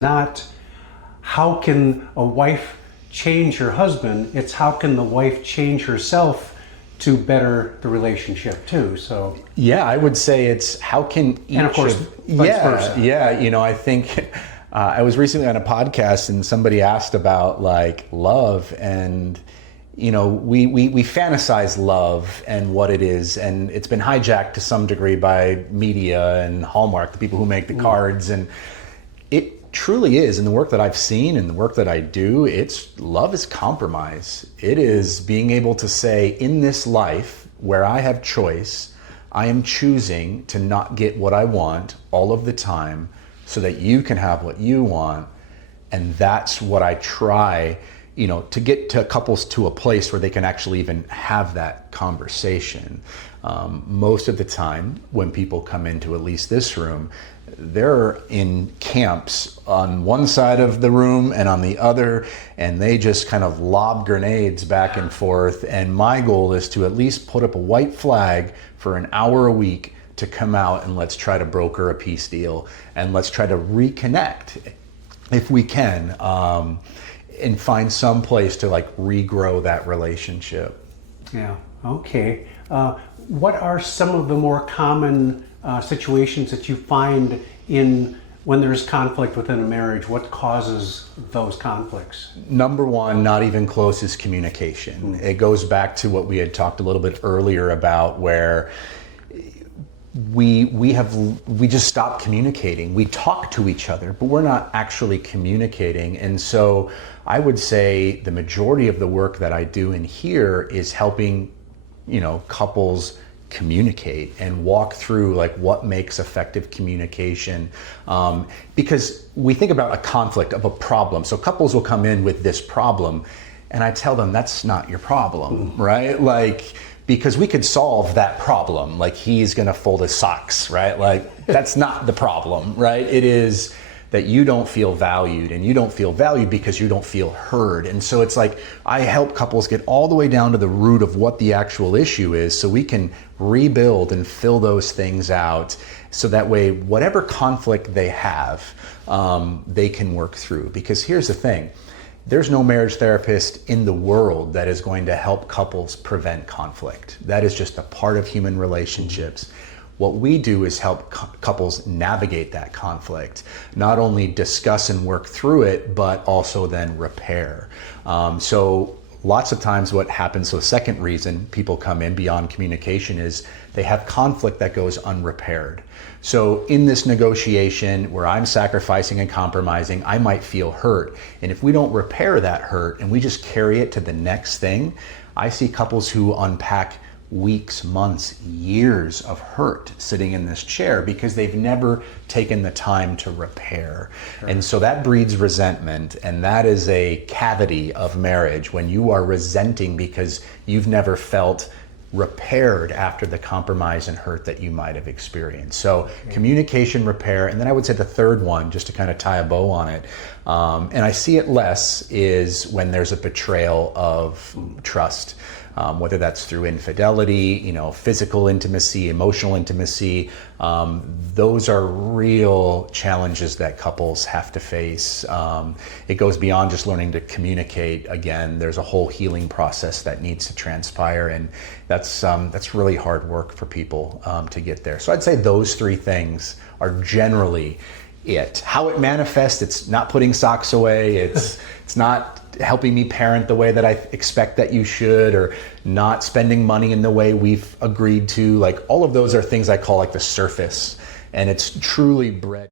Not how can a wife change her husband, it's how can the wife change herself to better the relationship too. So yeah, I would say it's how can each and of course vice versa. Yeah, you know, I think I was recently on a podcast and somebody asked about like love, and you know, we fantasize love and what it is, and it's been hijacked to some degree by media and Hallmark, the people who make the cards, and it truly is, in the work that I've seen and the work that I do, it's love is compromise. It is being able to say, in this life where I have choice, I am choosing to not get what I want all of the time so that you can have what you want. And that's what I try, you know, to get to couples to a place where they can actually even have that conversation. Most of the time when people come into at least this room, they're in camps on one side of the room and on the other, and they just kind of lob grenades back and forth. And my goal is to at least put up a white flag for an hour a week to come out and let's try to broker a peace deal, and let's try to reconnect if we can, and find some place to like regrow that relationship. Yeah, okay. What are some of the more common situations that you find in when there's conflict within a marriage? What causes those conflicts? Number one, not even close, is communication. It goes back to what we had talked a little bit earlier about, where we just stop communicating. We talk to each other, but we're not actually communicating. And so I would say the majority of the work that I do in here is helping, you know, couples communicate and walk through like what makes effective communication, because we think about a conflict of a problem. So couples will come in with this problem and I tell them that's not your problem, right? Like, because we could solve that problem, like he's gonna fold his socks, right? Like that's not the problem, right? It is that you don't feel valued, and you don't feel valued because you don't feel heard. And so it's like I help couples get all the way down to the root of what the actual issue is, so we can rebuild and fill those things out, so that way whatever conflict they have, they can work through. Because here's the thing, there's no marriage therapist in the world that is going to help couples prevent conflict. That is just a part of human relationships. What we do is help couples navigate that conflict, not only discuss and work through it, but also then repair. So lots of times what happens, so the second reason people come in beyond communication is they have conflict that goes unrepaired. So in this negotiation where I'm sacrificing and compromising, I might feel hurt. And if we don't repair that hurt and we just carry it to the next thing, I see couples who unpack weeks, months, years of hurt sitting in this chair because they've never taken the time to repair. Sure. And so that breeds resentment, and that is a cavity of marriage when you are resenting because you've never felt repaired after the compromise and hurt that you might have experienced. So communication, repair, and then I would say the third one, just to kind of tie a bow on it, and I see it less, is when there's a betrayal of trust. Whether that's through infidelity, you know, physical intimacy, emotional intimacy, those are real challenges that couples have to face. It goes beyond just learning to communicate. Again, there's a whole healing process that needs to transpire, and that's really hard work for people to get there. So I'd say those three things are generally it. How it manifests, it's not putting socks away, it's not helping me parent the way that I expect that you should, or not spending money in the way we've agreed to. Like all of those are things I call like the surface, and it's truly bred